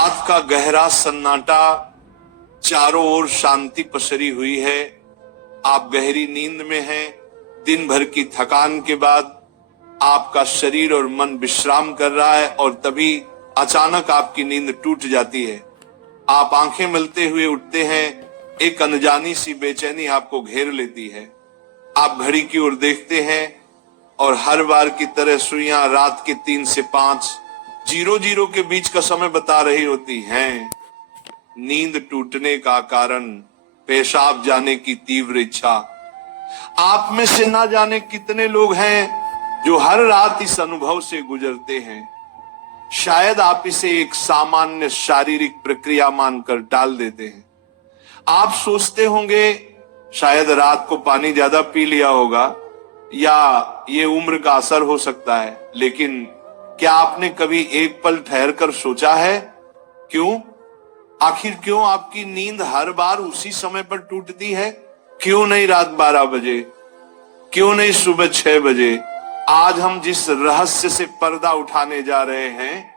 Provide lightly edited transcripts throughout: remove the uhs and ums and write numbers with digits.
रात का गहरा सन्नाटा, चारों ओर शांति पसरी हुई है। आप गहरी नींद में हैं। दिन भर की थकान के बाद आपका शरीर और मन विश्राम कर रहा है और तभी अचानक आपकी नींद टूट जाती है। आप आंखें मलते हुए उठते हैं। एक अनजानी सी बेचैनी आपको घेर लेती है। आप घड़ी की ओर देखते हैं और हर बार की तरह सुइयां रात के 3 से 5 00 के बीच का समय बता रही होती हैं। नींद टूटने का कारण पेशाब जाने की तीव्र इच्छा। आप में से ना जाने कितने लोग हैं जो हर रात इस अनुभव से गुजरते हैं। शायद आप इसे एक सामान्य शारीरिक प्रक्रिया मानकर टाल देते हैं। आप सोचते होंगे शायद रात को पानी ज्यादा पी लिया होगा या ये उम्र का असर हो सकता है, लेकिन क्या आपने कभी एक पल ठहर कर सोचा है क्यों? आखिर क्यों आपकी नींद हर बार उसी समय पर टूटती है? क्यों नहीं रात 12 बजे? क्यों नहीं सुबह 6 बजे? आज हम जिस रहस्य से पर्दा उठाने जा रहे हैं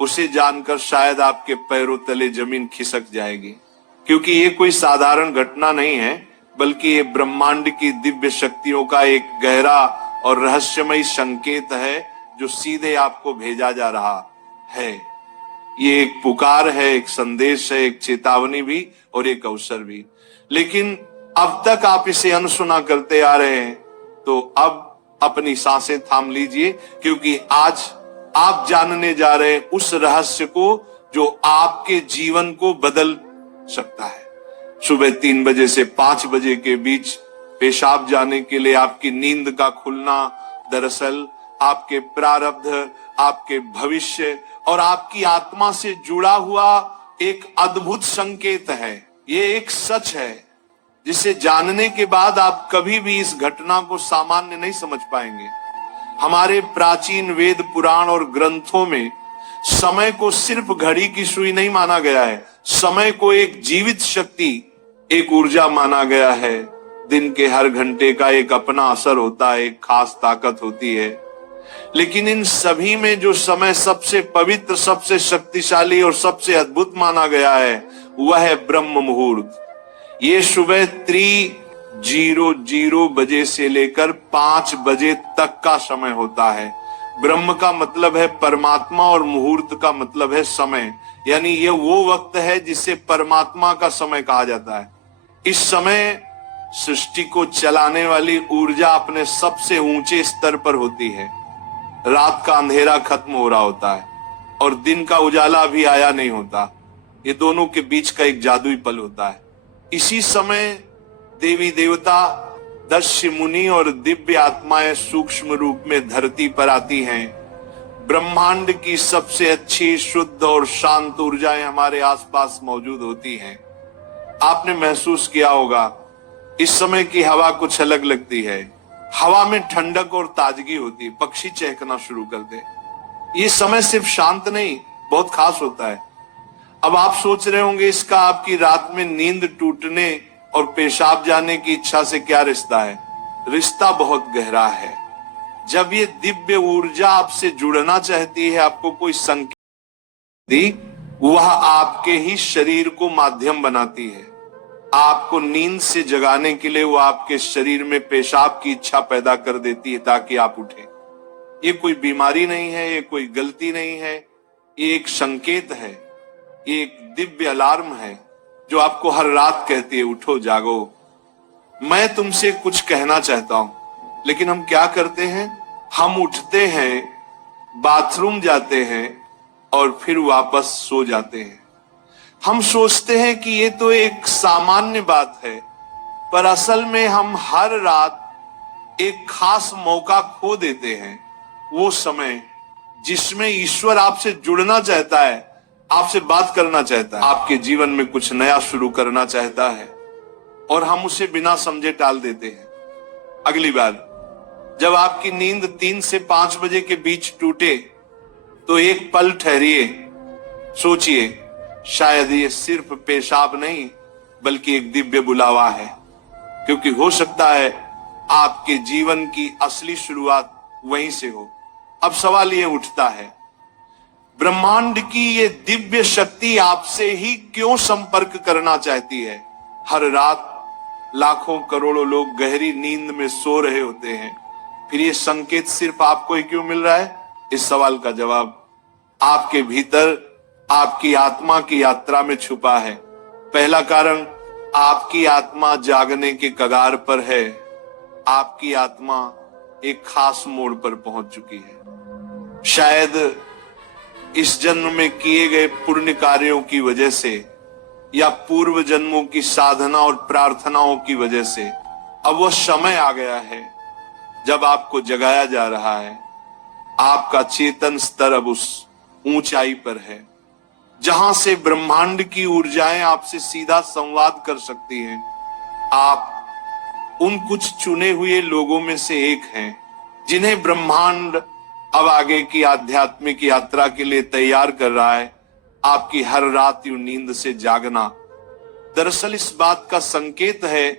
उसे जानकर शायद आपके पैरों तले जमीन खिसक जाएगी, क्योंकि ये कोई साधारण घटना नहीं है, बल्कि ये ब्रह्मांड की दिव्य शक्तियों का एक गहरा और रहस्यमय संकेत है जो सीधे आपको भेजा जा रहा है। ये एक पुकार है, एक संदेश है, एक चेतावनी भी और एक अवसर भी। लेकिन अब तक आप इसे अनसुना करते आ रहे हैं, तो अब अपनी सांसें थाम लीजिए, क्योंकि आज आप जानने जा रहे हैं उस रहस्य को जो आपके जीवन को बदल सकता है। सुबह 3 बजे से 5 बजे के बीच पेशाब जाने के लिए आपकी नींद का खुलना दरअसल आपके प्रारब्ध, आपके भविष्य और आपकी आत्मा से जुड़ा हुआ एक अद्भुत संकेत है। ये एक सच है जिसे जानने के बाद आप कभी भी इस घटना को सामान्य नहीं समझ पाएंगे। हमारे प्राचीन वेद, पुराण और ग्रंथों में समय को सिर्फ घड़ी की सुई नहीं माना गया है। समय को एक जीवित शक्ति, एक ऊर्जा माना गया है। दिन के हर घंटे का एक अपना असर होता है, एक खास ताकत होती है। लेकिन इन सभी में जो समय सबसे पवित्र, सबसे शक्तिशाली और सबसे अद्भुत माना गया है वह है ब्रह्म मुहूर्त। ये सुबह 3:00 बजे से लेकर 5 बजे तक का समय होता है। ब्रह्म का मतलब है परमात्मा और मुहूर्त का मतलब है समय, यानी ये वो वक्त है जिसे परमात्मा का समय कहा जाता है। इस समय सृष्टि को चलाने वाली ऊर्जा अपने सबसे ऊंचे स्तर पर होती है। रात का अंधेरा खत्म हो रहा होता है और दिन का उजाला भी आया नहीं होता। ये दोनों के बीच का एक जादुई पल होता है। इसी समय देवी देवता, दक्ष मुनि और दिव्य आत्माएं सूक्ष्म रूप में धरती पर आती हैं। ब्रह्मांड की सबसे अच्छी, शुद्ध और शांत ऊर्जाएं हमारे आसपास मौजूद होती हैं। आपने महसूस किया होगा इस समय की हवा कुछ अलग लगती है। हवा में ठंडक और ताजगी होती है, पक्षी चहकना शुरू कर दे। ये समय सिर्फ शांत नहीं, बहुत खास होता है। अब आप सोच रहे होंगे इसका आपकी रात में नींद टूटने और पेशाब जाने की इच्छा से क्या रिश्ता है? रिश्ता बहुत गहरा है। जब ये दिव्य ऊर्जा आपसे जुड़ना चाहती है, आपको कोई संकेत दी, वह आपके ही शरीर को माध्यम बनाती है। आपको नींद से जगाने के लिए वो आपके शरीर में पेशाब की इच्छा पैदा कर देती है ताकि आप उठें। ये कोई बीमारी नहीं है, ये कोई गलती नहीं है, ये एक संकेत है, ये एक दिव्य अलार्म है जो आपको हर रात कहती है उठो, जागो। मैं तुमसे कुछ कहना चाहता हूं, लेकिन हम क्या करते हैं? हम उठते हैं, बाथरूम जाते हैं और फिर वापस सो जाते हैं। हम सोचते हैं कि ये तो एक सामान्य बात है, पर असल में हम हर रात एक खास मौका खो देते हैं। वो समय जिसमें ईश्वर आपसे जुड़ना चाहता है, आपसे बात करना चाहता है, आपके जीवन में कुछ नया शुरू करना चाहता है, और हम उसे बिना समझे टाल देते हैं। अगली बार जब आपकी नींद 3 से 5 बजे के बीच टूटे तो एक पल ठहरिए, सोचिए, शायद ये सिर्फ पेशाब नहीं बल्कि एक दिव्य बुलावा है, क्योंकि हो सकता है आपके जीवन की असली शुरुआत वहीं से हो। अब सवाल ये उठता है, ब्रह्मांड की ये दिव्य शक्ति आपसे ही क्यों संपर्क करना चाहती है? हर रात लाखों करोड़ों लोग गहरी नींद में सो रहे होते हैं, फिर ये संकेत सिर्फ आपको ही क्यों मिल रहा है? इस सवाल का जवाब आपके भीतर आपकी आत्मा की यात्रा में छुपा है। पहला कारण, आपकी आत्मा जागने के कगार पर है। आपकी आत्मा एक खास मोड़ पर पहुंच चुकी है। शायद इस जन्म में किए गए पुण्य कार्यों की वजह से या पूर्व जन्मों की साधना और प्रार्थनाओं की वजह से अब वो समय आ गया है जब आपको जगाया जा रहा है। आपका चेतन स्तर अब उस ऊंचाई पर है जहां से ब्रह्मांड की ऊर्जाएं आपसे सीधा संवाद कर सकती हैं। आप उन कुछ चुने हुए लोगों में से एक हैं जिन्हें ब्रह्मांड अब आगे की आध्यात्मिक यात्रा के लिए तैयार कर रहा है। आपकी हर रात यूं नींद से जागना दरअसल इस बात का संकेत है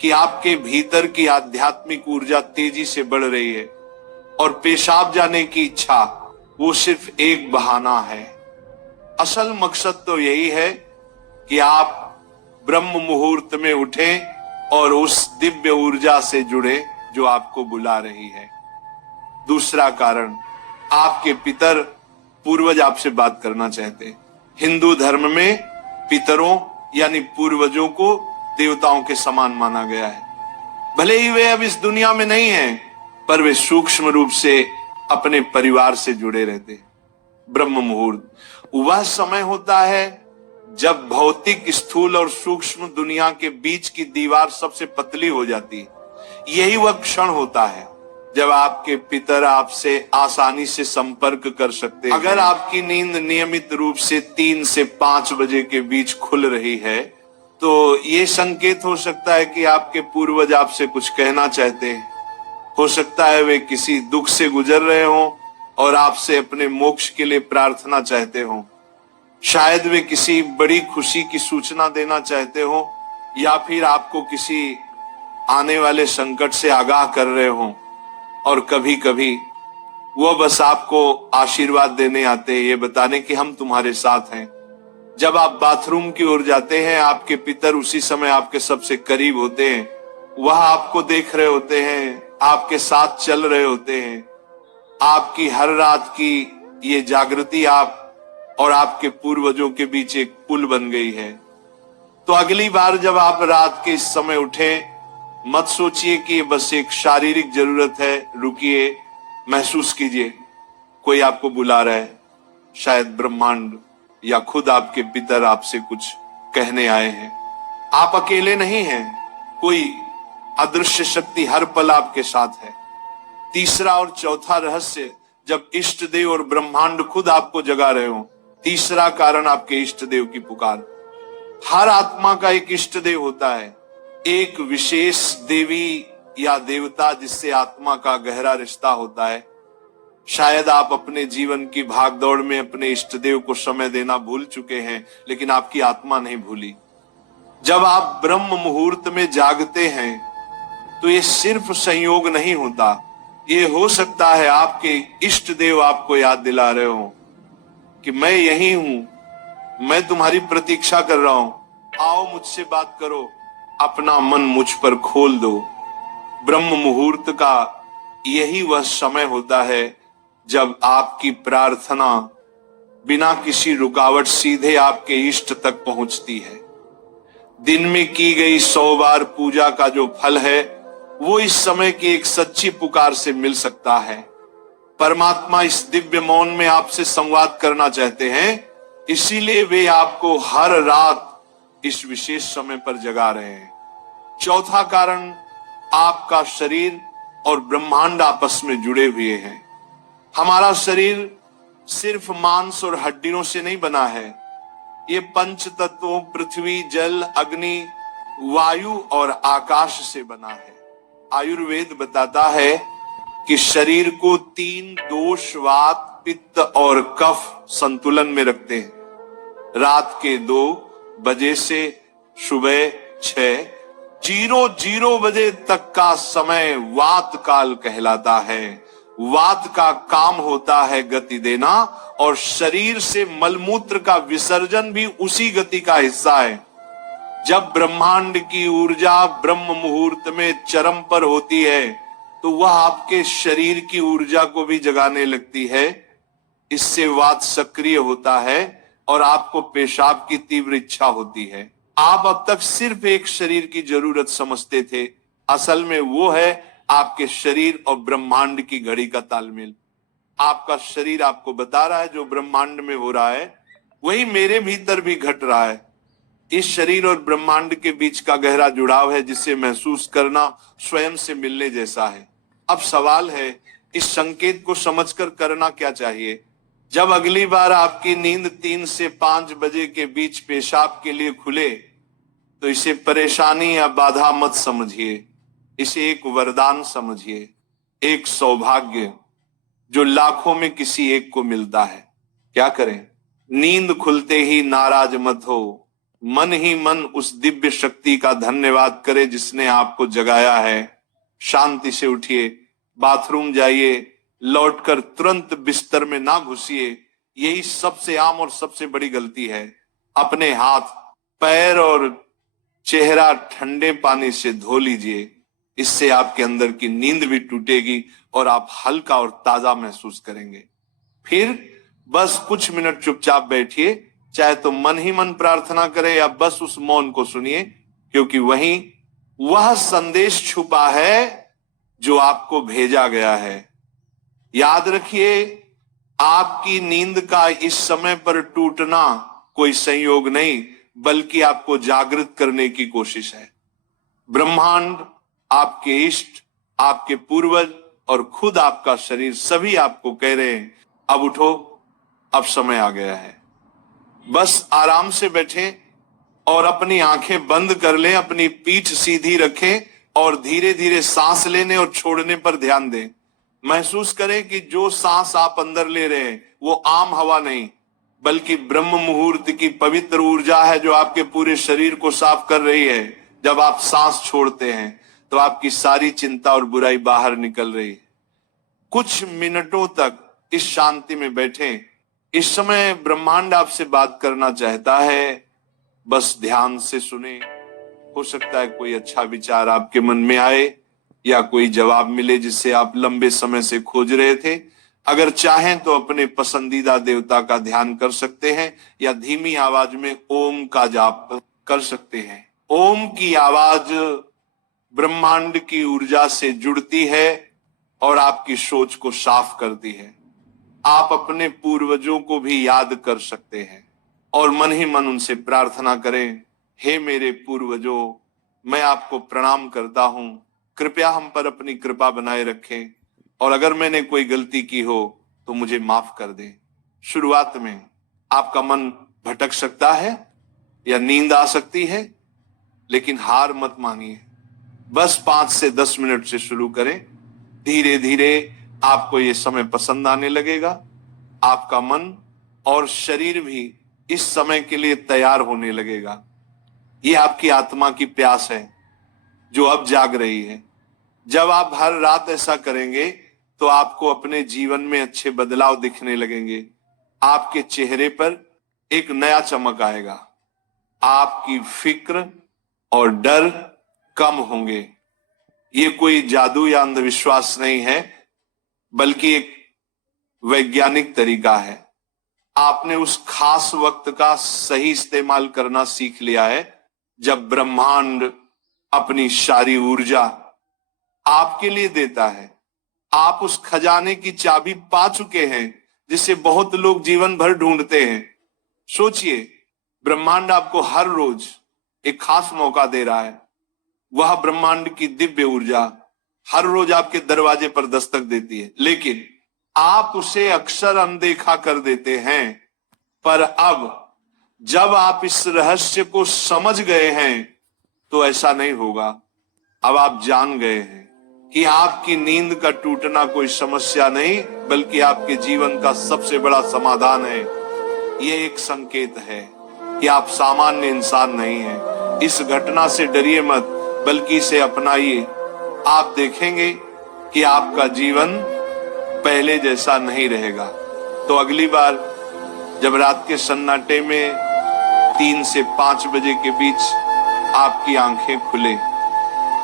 कि आपके भीतर की आध्यात्मिक ऊर्जा तेजी से बढ़ रही है और पेशाब जाने की इच्छा वो सिर्फ एक बहाना है। असल मकसद तो यही है कि आप ब्रह्म मुहूर्त में उठें और उस दिव्य ऊर्जा से जुड़े जो आपको बुला रही है। दूसरा कारण, आपके पितर पूर्वज आपसे बात करना चाहते हैं। हिंदू धर्म में पितरों यानी पूर्वजों को देवताओं के समान माना गया है। भले ही वे अब इस दुनिया में नहीं हैं, पर वे सूक्ष्म रूप से अपने परिवार से जुड़े रहते हैं। ब्रह्म मुहूर्त वह समय होता है जब भौतिक, स्थूल और सूक्ष्म दुनिया के बीच की दीवार सबसे पतली हो जाती है। यही वह क्षण होता है जब आपके पितर आपसे आसानी से संपर्क कर सकते हैं। अगर आपकी नींद नियमित रूप से 3 से 5 बजे के बीच खुल रही है तो ये संकेत हो सकता है कि आपके पूर्वज आपसे कुछ कहना चाहते हैं। हो सकता है वे किसी दुख से गुजर रहे हों और आपसे अपने मोक्ष के लिए प्रार्थना चाहते हों। शायद वे किसी बड़ी खुशी की सूचना देना चाहते हों या फिर आपको किसी आने वाले संकट से आगाह कर रहे हों। और कभी कभी वो बस आपको आशीर्वाद देने आते हैं, ये बताने कि हम तुम्हारे साथ हैं। जब आप बाथरूम की ओर जाते हैं, आपके पितर उसी समय आपके सबसे करीब होते हैं। वह आपको देख रहे होते हैं, आपके साथ चल रहे होते हैं। आपकी हर रात की ये जागृति आप और आपके पूर्वजों के बीच एक पुल बन गई है। तो अगली बार जब आप रात के इस समय उठें, मत सोचिए कि ये बस एक शारीरिक जरूरत है। रुकिए, महसूस कीजिए कोई आपको बुला रहा है। शायद ब्रह्मांड या खुद आपके पितर आपसे कुछ कहने आए हैं। आप अकेले नहीं हैं, कोई अदृश्य शक्ति हर पल आपके साथ है। तीसरा और चौथा रहस्य, जब इष्ट देव और ब्रह्मांड खुद आपको जगा रहे हो। तीसरा कारण, आपके इष्ट देव की पुकार। हर आत्मा का एक इष्ट देव होता है, एक विशेष देवी या देवता जिससे आत्मा का गहरा रिश्ता होता है। शायद आप अपने जीवन की भागदौड़ में अपने इष्ट देव को समय देना भूल चुके हैं, लेकिन आपकी आत्मा नहीं भूली। जब आप ब्रह्म मुहूर्त में जागते हैं तो ये सिर्फ संयोग नहीं होता, ये हो सकता है आपके इष्ट देव आपको याद दिला रहे हो कि मैं यही हूं, मैं तुम्हारी प्रतीक्षा कर रहा हूं, आओ मुझसे बात करो, अपना मन मुझ पर खोल दो। ब्रह्म मुहूर्त का यही वह समय होता है जब आपकी प्रार्थना बिना किसी रुकावट सीधे आपके इष्ट तक पहुंचती है। दिन में की गई 100 बार पूजा का जो फल है वो इस समय की एक सच्ची पुकार से मिल सकता है। परमात्मा इस दिव्य मौन में आपसे संवाद करना चाहते हैं, इसीलिए वे आपको हर रात इस विशेष समय पर जगा रहे हैं। चौथा कारण, आपका शरीर और ब्रह्मांड आपस में जुड़े हुए हैं। हमारा शरीर सिर्फ मांस और हड्डियों से नहीं बना है, ये पंच तत्वों पृथ्वी, जल, अग्नि, वायु और आकाश से बना है। आयुर्वेद बताता है कि शरीर को 3 दोष, वात, पित्त और कफ संतुलन में रखते हैं। रात के 2 बजे से सुबह 6:00 बजे तक का समय वात काल कहलाता है वात का काम होता है गति देना, और शरीर से मलमूत्र का विसर्जन भी उसी गति का हिस्सा है। जब ब्रह्मांड की ऊर्जा ब्रह्म मुहूर्त में चरम पर होती है तो वह आपके शरीर की ऊर्जा को भी जगाने लगती है। इससे वात सक्रिय होता है और आपको पेशाब की तीव्र इच्छा होती है। आप अब तक सिर्फ एक शरीर की जरूरत समझते थे, असल में वो है आपके शरीर और ब्रह्मांड की घड़ी का तालमेल। आपका शरीर आपको बता रहा है जो ब्रह्मांड में हो रहा है वही मेरे भीतर भी घट रहा है। इस शरीर और ब्रह्मांड के बीच का गहरा जुड़ाव है जिसे महसूस करना स्वयं से मिलने जैसा है। अब सवाल है, इस संकेत को समझकर करना क्या चाहिए? जब अगली बार आपकी नींद 3 से 5 बजे के बीच पेशाब के लिए खुले तो इसे परेशानी या बाधा मत समझिए, इसे एक वरदान समझिए, एक सौभाग्य जो लाखों में किसी एक को मिलता है। क्या करें? नींद खुलते ही नाराज मत हो, मन ही मन उस दिव्य शक्ति का धन्यवाद करें जिसने आपको जगाया है। शांति से उठिए, बाथरूम जाइए, लौटकर तुरंत बिस्तर में ना घुसिए। यही सबसे आम और सबसे बड़ी गलती है। अपने हाथ, पैर और चेहरा ठंडे पानी से धो लीजिए, इससे आपके अंदर की नींद भी टूटेगी और आप हल्का और ताजा महसूस करेंगे। फिर बस कुछ मिनट चुपचाप बैठिए, चाहे तो मन ही मन प्रार्थना करें या बस उस मौन को सुनिए, क्योंकि वहीं वह संदेश छुपा है जो आपको भेजा गया है। याद रखिए, आपकी नींद का इस समय पर टूटना कोई संयोग नहीं, बल्कि आपको जागृत करने की कोशिश है। ब्रह्मांड, आपके इष्ट, आपके पूर्वज और खुद आपका शरीर सभी आपको कह रहे हैं, अब उठो, अब समय आ गया है। बस आराम से बैठें और अपनी आंखें बंद कर लें, अपनी पीठ सीधी रखें और धीरे धीरे सांस लेने और छोड़ने पर ध्यान दें। महसूस करें कि जो सांस आप अंदर ले रहे हैं वो आम हवा नहीं, बल्कि ब्रह्म मुहूर्त की पवित्र ऊर्जा है जो आपके पूरे शरीर को साफ कर रही है। जब आप सांस छोड़ते हैं तो आपकी सारी चिंता और बुराई बाहर निकल रही है। कुछ मिनटों तक इस शांति में बैठें। इस समय ब्रह्मांड आपसे बात करना चाहता है, बस ध्यान से सुने। हो सकता है कोई अच्छा विचार आपके मन में आए या कोई जवाब मिले जिसे आप लंबे समय से खोज रहे थे। अगर चाहें तो अपने पसंदीदा देवता का ध्यान कर सकते हैं या धीमी आवाज में ओम का जाप कर सकते हैं। ओम की आवाज ब्रह्मांड की ऊर्जा से जुड़ती है और आपकी सोच को साफ करती है। आप अपने पूर्वजों को भी याद कर सकते हैं और मन ही मन उनसे प्रार्थना करें, हे मेरे पूर्वजों, मैं आपको प्रणाम करता हूं, कृपया हम पर अपनी कृपा बनाए रखें और अगर मैंने कोई गलती की हो तो मुझे माफ कर दें। शुरुआत में आपका मन भटक सकता है या नींद आ सकती है, लेकिन हार मत मानिए। बस 5 से 10 मिनट से शुरू करें। धीरे धीरे आपको ये समय पसंद आने लगेगा। आपका मन और शरीर भी इस समय के लिए तैयार होने लगेगा। ये आपकी आत्मा की प्यास है जो अब जाग रही है। जब आप हर रात ऐसा करेंगे तो आपको अपने जीवन में अच्छे बदलाव दिखने लगेंगे। आपके चेहरे पर एक नया चमक आएगा। आपकी फिक्र और डर कम होंगे। ये कोई जादू या अंधविश्वास नहीं है, बल्कि एक वैज्ञानिक तरीका है। आपने उस खास वक्त का सही इस्तेमाल करना सीख लिया है जब ब्रह्मांड अपनी सारी ऊर्जा आपके लिए देता है। आप उस खजाने की चाबी पा चुके हैं जिसे बहुत लोग जीवन भर ढूंढते हैं। सोचिए, ब्रह्मांड आपको हर रोज एक खास मौका दे रहा है। वह ब्रह्मांड की दिव्य ऊर्जा हर रोज आपके दरवाजे पर दस्तक देती है, लेकिन आप उसे अक्सर अनदेखा कर देते हैं। पर अब जब आप इस रहस्य को समझ गए हैं तो ऐसा नहीं होगा। अब आप जान गए हैं कि आपकी नींद का टूटना कोई समस्या नहीं, बल्कि आपके जीवन का सबसे बड़ा समाधान है। ये एक संकेत है कि आप सामान्य इंसान नहीं हैं। इस घटना से डरिए मत, बल्कि इसे अपनाइए। आप देखेंगे कि आपका जीवन पहले जैसा नहीं रहेगा। तो अगली बार जब रात के सन्नाटे में 3 से 5 बजे के बीच आपकी आंखें खुले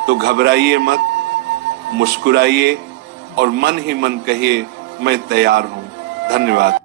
तो घबराइए मत, मुस्कुराइए और मन ही मन कहिए मैं तैयार हूं। धन्यवाद।